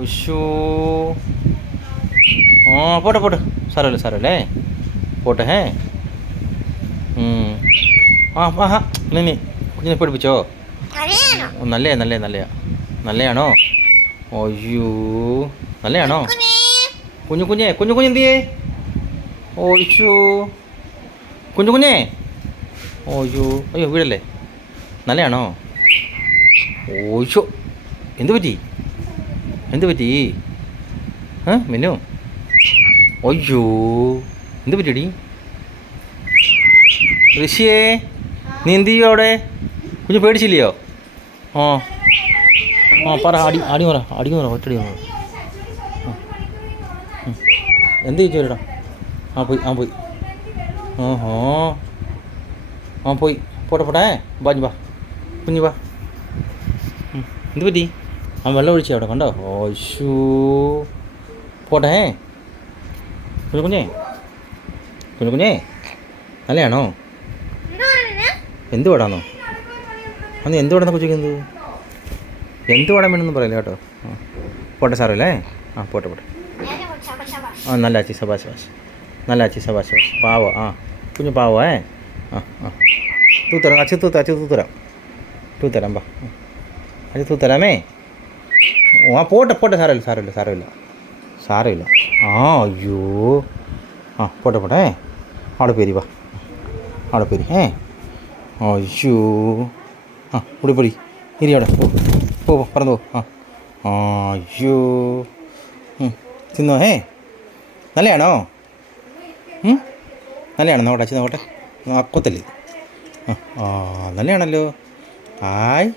ഉഷോ. പോട്ടെ പോട്ടെ, സാരമില്ല സാരമില്ലേ, പോട്ടെ. ഹാ നീ കുഞ്ഞിനെ പഠിപ്പിച്ചോ? നല്ലയാ നല്ലയാ നല്ലയാ നല്ലയാണോ? അയ്യോ നല്ലയാണോ? കുഞ്ഞു കുഞ്ഞേ കുഞ്ഞു കുഞ്ഞ് എന്തിയേ? ഓയ്യോ കുഞ്ഞു കുഞ്ഞേ. ഓയ്യോ അയ്യോ വീടല്ലേ. നല്ലയാണോ? ഓയ്യോ എന്ത് പറ്റി? എന്ത് പറ്റി? മിന്നു. അയ്യോ എന്ത് പറ്റിയടി? ഋഷിയേ നീ എന്ത് ചെയ്യോ അവിടെ? കുഞ്ഞ് പേടിച്ചില്ലയോ? പറ, അടി പറ, അടിക്ക് പറ, ഒറ്റടി പറ. എന്ത് ചോദിച്ചോടാ? പോയി. ഓഹോ പോയി. പോട്ടെ പോട്ടെ, വാ കുഞ്ഞ് വാ. എന്ത് പറ്റി? വെള്ളം ഒഴിച്ചേ അവിടെ കണ്ടോ? ഓശൂ. പോട്ടെ കുഞ്ഞുകുഞ്ഞേ. കുഞ്ഞുകുഞ്ഞേ നല്ലയാണോ? എന്ത് പാടാന്നോ? അന്ന് എന്ത് പാടാന്നൊക്കെ ചോദിക്കുന്നത്? എന്ത് പാടാൻ വേണമെന്നും പറയില്ല കേട്ടോ. പോട്ടെ സാറല്ലേ. പോട്ടെ നല്ല ആച്ചി സബാഷ് ബാഷ്. നല്ല ആച്ചി സബാഷ് ബാഷ്. പാവോ കുഞ്ഞു പാവോ. തൂത്തരാം അച്ഛൻ തൂത്തരാം വാ. അച്ഛൻ തൂത്തരാമേ. പോട്ടെ സാരമില്ല. അയ്യോ പോട്ടെ അവിടെ പേരി വാ. അവിടെ പേരി അയ്യോ ഇവിടെ പൊടി ഇരി അവിടെ. പോ പറന്നു പോ. അയ്യോ തിന്നോ? നല്ലയാണോ? നല്ലയാണോ? നോട്ടെ അച്ഛൻ നോട്ടെ. കൊത്തല്ലേ? നല്ലയാണല്ലോ. ഹായ്.